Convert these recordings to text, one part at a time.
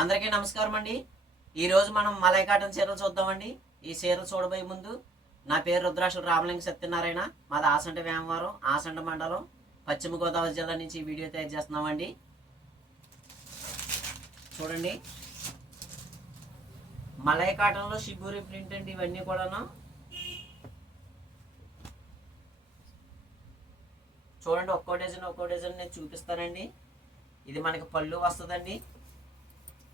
అందరికీ నమస్కారం అండి. ఈరోజు మనం మలై కాటన్ చీరలు చూద్దామండి. ఈ చీరలు చూడబోయే ముందు నా పేరు రుద్రాక్షుడు రామలింగ సత్యనారాయణ. మాది ఆసంట వ్యామవారం ఆసంట మండలం పశ్చిమ గోదావరి జిల్లా నుంచి ఈ వీడియో తయారు చేస్తున్నామండి. చూడండి. మలై కాటన్లో షిబూరి ప్రింట్ అండి ఇవన్నీ కూడాను. చూడండి ఒక్కో డిజైన్ ఒక్కో డిజైన్ నేను చూపిస్తానండి. ఇది మనకి పళ్ళు వస్తుందండి.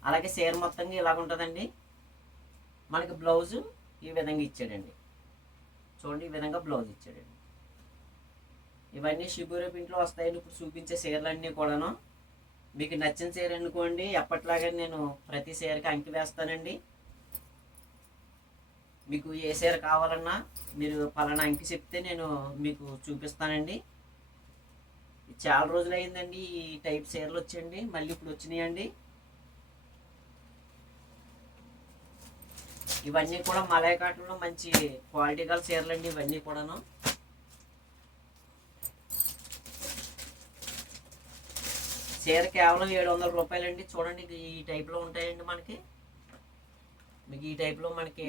అలాగే చీర మొత్తంగా ఇలాగ ఉంటుందండి. మనకి బ్లౌజు ఈ విధంగా ఇచ్చాడండి. చూడండి ఈ విధంగా బ్లౌజ్ ఇచ్చాడండి. ఇవన్నీ షిబూరే ప్రింట్లో వస్తాయని ఇప్పుడు చూపించే చీరలన్నీ కూడాను. మీకు నచ్చిన చీర అనుకోండి. ఎప్పట్లాగా నేను ప్రతి చీరకి అంకి వేస్తానండి. మీకు ఏ చీర కావాలన్నా మీరు పలానా అంకి చెప్తే నేను మీకు చూపిస్తానండి. చాలా రోజులు అయిందండి ఈ టైప్ చీరలు వచ్చండి మళ్ళీ ఇప్పుడు వచ్చినాయండి. ఇవన్నీ కూడా మలై కాటన్లో మంచి క్వాలిటీ గల చీరలు అండి ఇవన్నీ కూడాను. చీర కేవలం ఏడు వందల రూపాయలండి. చూడండి ఇది ఈ టైప్లో ఉంటాయండి మనకి. మీకు ఈ టైప్లో మనకి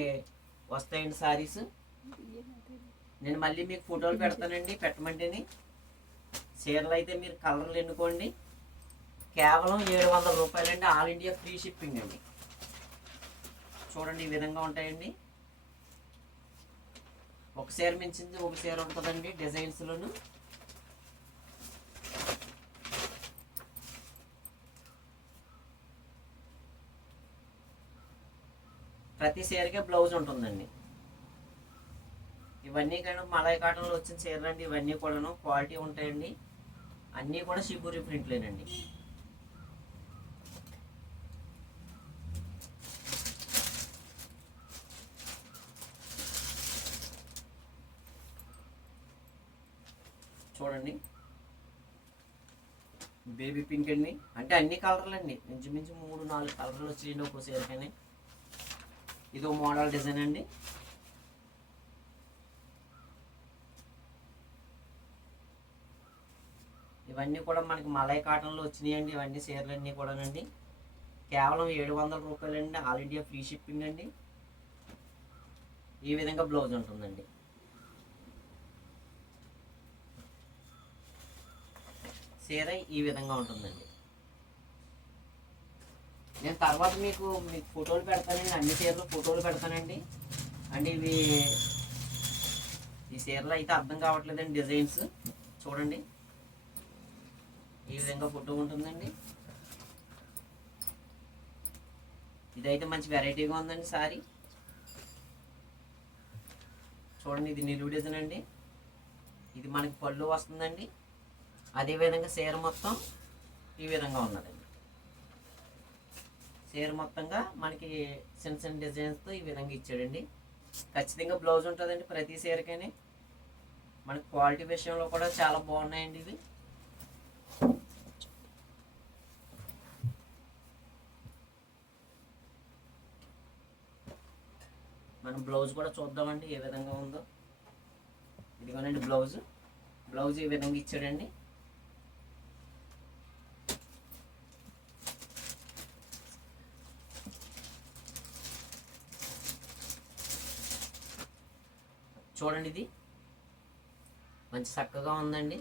వస్తాయండి సారీస్ నేను మళ్ళీ మీకు ఫోటోలు పెడతానండి పెట్టమంటేని. చీరలు అయితే మీరు కలర్లు ఎన్నుకోండి. కేవలం ఏడు వందల రూపాయలండి. ఆల్ ఇండియా ఫ్రీ షిప్పింగ్ అండి. చూడండి ఈ విధంగా ఉంటాయండి. ఒక చీర మించింది ఒక చీర ఉంటుందండి డిజైన్స్లోను ప్రతి చీరకే బ్లౌజ్ ఉంటుందండి. ఇవన్నీ కానీ మలై కాటన్లో వచ్చిన చీరలు అండి ఇవన్నీ కూడాను క్వాలిటీ ఉంటాయండి. అన్నీ కూడా షిబూరి ప్రింట్లేనండి చూడండి బేబీ పింక్ అండి. అంటే అన్ని కలర్లు అండి. ఇంచుమించు మూడు నాలుగు కలర్లు వచ్చేయండి ఒక్కో కానీ. ఇది మోడల్ డిజైన్ అండి. ఇవన్నీ కూడా మనకి మలై కాటన్లో వచ్చినాయండి. ఇవన్నీ చీరలు అన్నీ కూడానండి. కేవలం ఏడు వందల రూపాయలండి. ఆల్ ఇండియా ఫ్రీ షిప్పింగ్ అండి. ఈ విధంగా బ్లౌజ్ ఉంటుందండి. చీర ఈ విధంగా ఉంటుందండి. నేను తర్వాత మీకు మీకు ఫోటోలు పెడతానండి. అన్ని చీరలు ఫోటోలు పెడతానండి. అండ్ ఇవి ఈ చీరలు అయితే అర్థం కావట్లేదండి డిజైన్స్. చూడండి. ఈ విధంగా ఫోటో ఉంటుందండి. ఇదైతే మంచి వెరైటీగా ఉందండి సారీ. చూడండి ఇది నిలువు డిజైన్ అండి. ఇది మనకి పళ్ళు వస్తుందండి. అదేవిధంగా చీర మొత్తం ఈ విధంగా ఉన్నదండి. చీర మొత్తంగా మనకి చిన్న చిన్న డిజైన్స్తో ఈ విధంగా ఇచ్చాడండి. ఖచ్చితంగా బ్లౌజ్ ఉంటుందండి ప్రతి చీరకని. మనకి క్వాలిటీ విషయంలో కూడా చాలా బాగున్నాయండి ఇవి. మనం బ్లౌజ్ కూడా చూద్దామండి ఏ విధంగా ఉందో. ఇదిగోనండి బ్లౌజ్. బ్లౌజ్ ఈ విధంగా ఇచ్చాడండి. చూడండి ఇది. మంచి చక్కగా ఉందండి.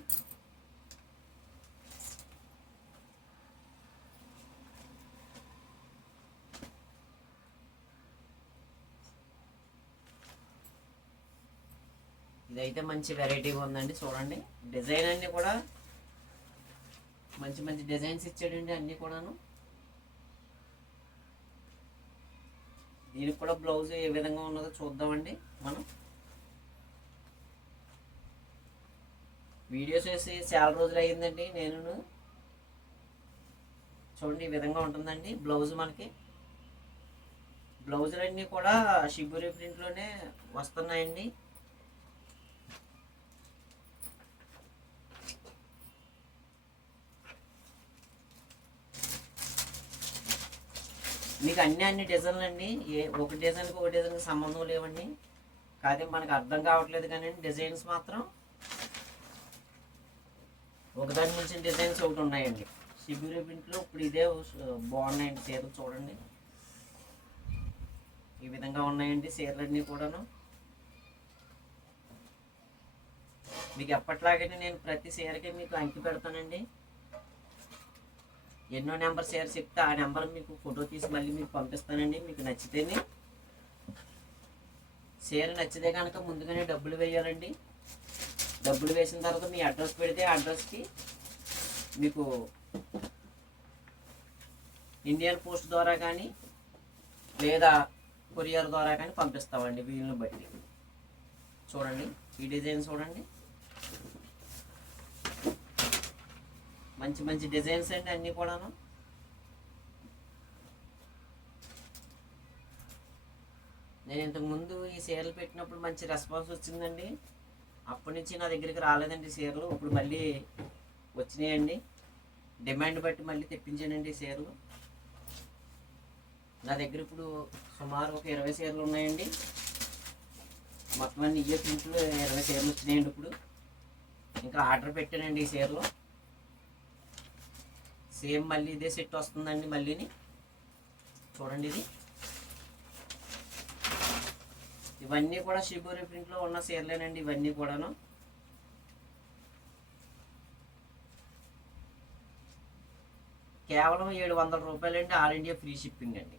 ఇదైతే మంచి వెరైటీగా ఉందండి చూడండి. డిజైన్ అన్ని కూడా మంచి మంచి డిజైన్స్ ఇచ్చాడండి అన్నీ కూడాను. దీనికి కూడా బ్లౌజ్ ఏ విధంగా ఉన్నదో చూద్దామండి మనం. వీడియోస్ వేసి చాలా రోజులు అయ్యిందండి నేను చూడండి ఈ విధంగా ఉంటుందండి. బ్లౌజ్ మనకి. బ్లౌజులన్నీ కూడా షిబురి ప్రింట్లోనే వస్తున్నాయండి. మీకు అన్ని అన్ని డిజైన్లు అండి ఏ ఒక డిజైన్కి ఒక డిజైన్కి సంబంధం లేవండి. కాదే మనకు అర్థం కావట్లేదు కానీ డిజైన్స్ మాత్రం ఒకదాని మించిన డిజైన్స్ ఒకటి ఉన్నాయండి. శిబిరి ప్రింట్లో ఇప్పుడు ఇదే బాగున్నాయండి చీరలు చూడండి. ఈ విధంగా ఉన్నాయండి చీరలన్నీ కూడాను. మీకు ఎప్పట్లాగనే నేను ప్రతి చీరకి మీకు అంకి పెడతానండి. ఎన్నో నెంబర్ షేర్ చెప్తే ఆ నెంబర్ మీకు ఫోటో తీసి మళ్ళీ మీకు పంపిస్తానండి. మీకు నచ్చితేనే షేర్ నచ్చితే కనుక ముందుగానే డబ్బులు వేయాలండి. డబ్బులు వేసిన తర్వాత మీ అడ్రస్ పెడితే అడ్రస్కి మీకు ఇండియన్ పోస్ట్ ద్వారా కానీ లేదా కొరియర్ ద్వారా కానీ పంపిస్తామండి వీళ్ళని బట్టి. చూడండి ఈ డిజైన్ చూడండి. మంచి మంచి డిజైన్స్ అండి అన్నీ కూడాను. నేను ఇంతకు ముందు ఈ చీరలు పెట్టినప్పుడు మంచి రెస్పాన్స్ వచ్చిందండి. అప్పటి నుంచి నా దగ్గరికి రాలేదండి చీరలు ఇప్పుడు మళ్ళీ వచ్చినాయండి. డిమాండ్ బట్టి మళ్ళీ తెప్పించానండి ఈ చీరలు నా దగ్గర ఇప్పుడు సుమారు ఒక ఇరవై చీరలు ఉన్నాయండి. మొత్తం అన్ని ఇయ్య ప్రింట్లు ఇరవై చీరలు వచ్చినాయండి ఇప్పుడు. ఇంకా ఆర్డర్ పెట్టానండి ఈ చీరలు సేమ్ మళ్ళీ ఇదే సెట్ వస్తుందండి మళ్ళీని. చూడండి ఇది. ఇవన్నీ కూడా షిబోరి ప్రింట్లో ఉన్న చీరలేనండి ఇవన్నీ కూడాను. కేవలం ఏడు వందల రూపాయలండి ఆల్ ఇండియా ఫ్రీ షిప్పింగ్ అండి.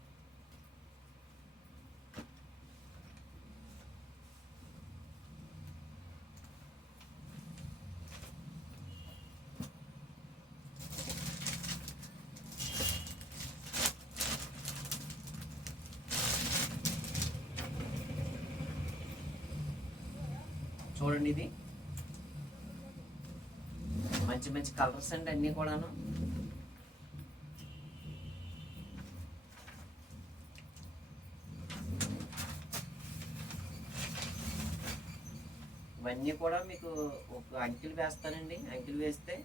చూడండి ఇది మంచి మంచి కలర్స్ అండి అన్నీ కూడాను. ఇవన్నీ కూడా మీకు ఒక అంకిల్ వేస్తానండి. అంకిల్ వేస్తే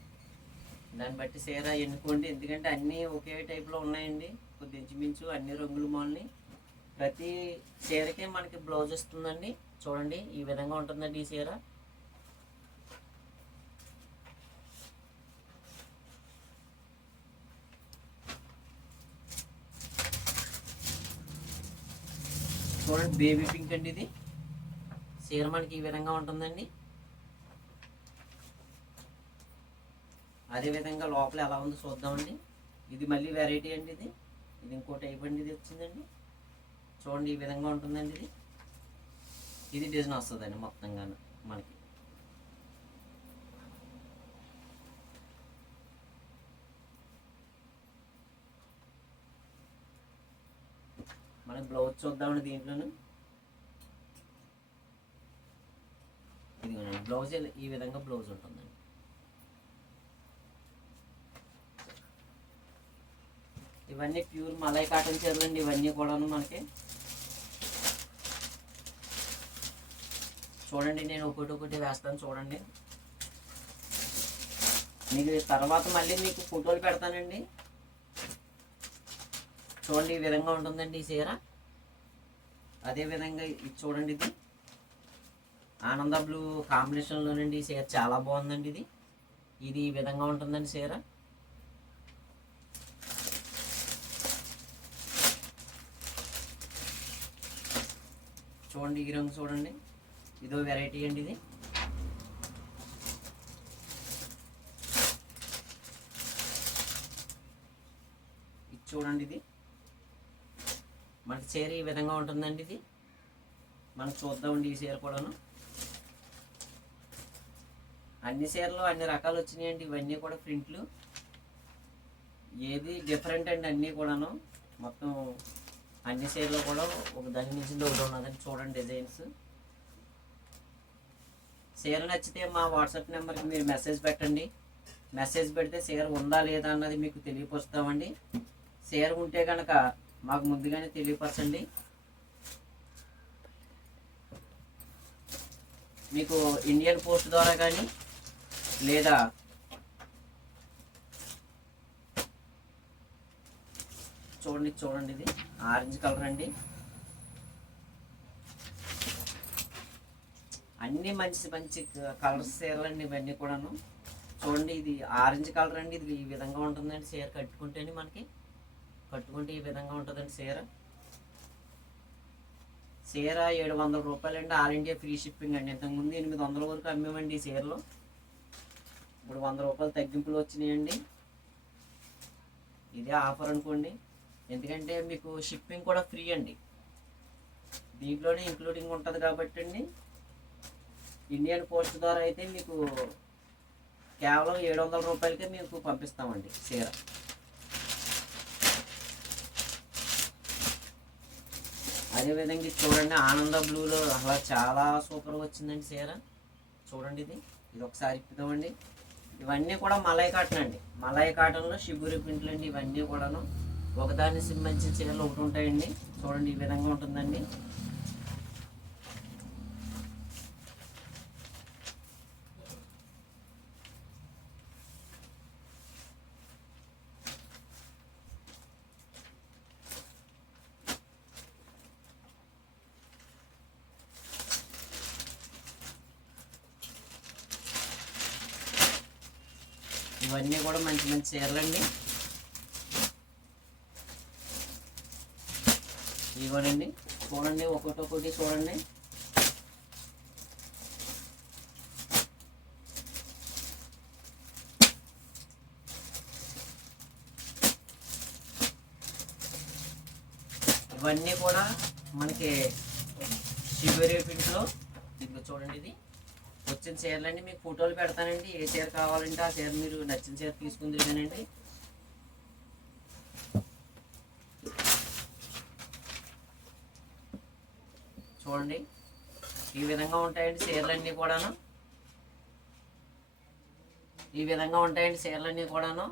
దాన్ని బట్టి చీర ఎన్నుకోండి. ఎందుకంటే అన్నీ ఒకే టైప్లో ఉన్నాయండి. కొద్ది ఇంచుమించు అన్ని రంగులు మాల్ని. ప్రతి చీరకే మనకి బ్లౌజ్ వస్తుందండి. చూడండి ఈ విధంగా ఉంటుందండి ఈ చీర చూడండి బేబీ పింక్ అండి ఇది. చీర మనకి ఈ విధంగా ఉంటుందండి. అదే విధంగా లోపల ఎలా ఉందో చూద్దామండి. ఇది మళ్ళీ వెరైటీ అండి ఇది. ఇది ఇంకో టైప్ అండి ఇది వచ్చిందండి. చూడండి ఈ విధంగా ఉంటుందండి ఇది. ఇది డిజైన్ వస్తుందండి మొత్తంగా మనకి. మనం బ్లౌజ్ చూద్దామండి దీంట్లోను. ఇదిగోనండి బ్లౌజ్ ఈ విధంగా బ్లౌజ్ ఉంటుందండి. ఇవన్నీ ప్యూర్ మలై కాటన్ చీరలు అండి ఇవన్నీ కూడాను మనకి. చూడండి నేను ఒకటి ఒకటి వేస్తాను చూడండి. మీకు తర్వాత మళ్ళీ మీకు ఫోటోలు పెడతానండి. చూడండి ఈ విధంగా ఉంటుందండి ఈ చీర. అదే విధంగా ఇది చూడండి ఇది. ఆనంద బ్లూ కాంబినేషన్లోనండి ఈ చీర. చాలా బాగుందండి ఇది. ఇది ఈ విధంగా ఉంటుందండి చీర. చూడండి ఈ రంగు చూడండి. ఇదో వెరైటీ అండి ఇది. ఇది చూడండి ఇది. మనకి చీర ఈ విధంగా ఉంటుందండి ఇది. మనం చూద్దామండి ఈ చీర కూడాను. అన్ని చీరలు అన్ని రకాలు వచ్చినాయండి ఇవన్నీ కూడా ప్రింట్లు. ఏది డిఫరెంట్ అండి అన్నీ కూడాను. మొత్తం అన్ని చీరలు కూడా ఒక దాని నుంచి ఒకటి ఉన్నదండి చూడండి డిజైన్స్. చీర నచ్చితే మా వాట్సాప్ నెంబర్కి మీరు మెసేజ్ పెట్టండి. మెసేజ్ పెడితే చీర ఉందా లేదా అన్నది మీకు తెలియపరుస్తామండి. చీర ఉంటే కనుక మాకు ముందుగానే తెలియపరచండి. మీకు ఇండియన్ పోస్ట్ ద్వారా కానీ లేదా చూడండి చూడండి ఇది. ఆరెంజ్ కలర్ అండి. అన్ని మంచి మంచి కలర్స్ చీరలండి ఇవన్నీ కూడాను. చూడండి ఇది ఆరెంజ్ కలర్ అండి. ఇది ఈ విధంగా ఉంటుందండి చీర కట్టుకుంటేనే మనకి. కట్టుకుంటే ఈ విధంగా ఉంటుందండి చీర. చీర ఏడు వందల రూపాయలు అండి. ఆల్ ఇండియా ఫ్రీ షిప్పింగ్ అండి. ఇంతకుముందు ఎనిమిది వందల వరకు అమ్మేమండి ఈ చీరలు. ఇప్పుడు వంద రూపాయలు తగ్గింపులు వచ్చినాయండి. ఇదే ఆఫర్ అనుకోండి. ఎందుకంటే మీకు షిప్పింగ్ కూడా ఫ్రీ అండి. దీంట్లోనే ఇంక్లూడింగ్ ఉంటుంది కాబట్టి అండి. ఇండియన్ పోస్ట్ ద్వారా అయితే మీకు కేవలం ఏడు వందల రూపాయలకే మీకు పంపిస్తామండి చీర. అదేవిధంగా ఇది చూడండి ఆనంద బ్లూలో అలా చాలా సూపర్గా వచ్చిందండి చీర. చూడండి ఇది ఇది ఒకసారి ఇప్పుదామండి ఇవన్నీ కూడా మలై కాటన్ అండి. మలై కాటన్లో షిబురి ప్రింట్లు అండి ఇవన్నీ కూడాను. ఒకదాని మంచి చీరలు ఒకటి ఉంటాయండి. చూడండి ఈ విధంగా ఉంటుందండి. ఇవన్నీ కూడా మంచి మంచి చీరలండి. ఇవ్వనండి. చూడండి ఒకటి చూడండి. ఇవన్నీ కూడా మనకి శిబిరి పింట్లో ఇదిగో చూడండి ఇది. వచ్చిన అండి మీకు ఫోటోలు పెడతానండి. ఏ చీర కావాలంటే ఆ చీర మీరు నచ్చిన చీర తీసుకుంది కానండి చూడండి. ఈ విధంగా ఉంటాయండి చీరలన్నీ కూడాను. ఈ విధంగా ఉంటాయండి చీరలన్నీ కూడాను.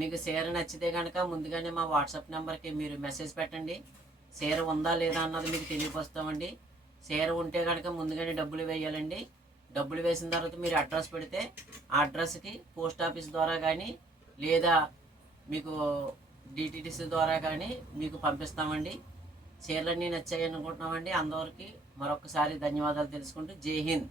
మీకు చీర నచ్చితే కనుక ముందుగానే మా వాట్సాప్ నెంబర్కి మీరు మెసేజ్ పెట్టండి. చీర ఉందా లేదా అన్నది మీకు తెలియపరుస్తామండి. చీర ఉంటే కనుక ముందుగానే డబ్బులు వేయాలండి. డబ్బులు వేసిన తర్వాత మీరు అడ్రస్ పెడితే ఆ అడ్రస్కి పోస్ట్ ఆఫీస్ ద్వారా కానీ లేదా మీకు డిటిడిసి ద్వారా కానీ మీకు పంపిస్తామండి. చీరలన్నీ నచ్చాయి అనుకుంటున్నామండి అందరికీ మరొకసారి ధన్యవాదాలు తెలుసుకుంటూ జై హింద్.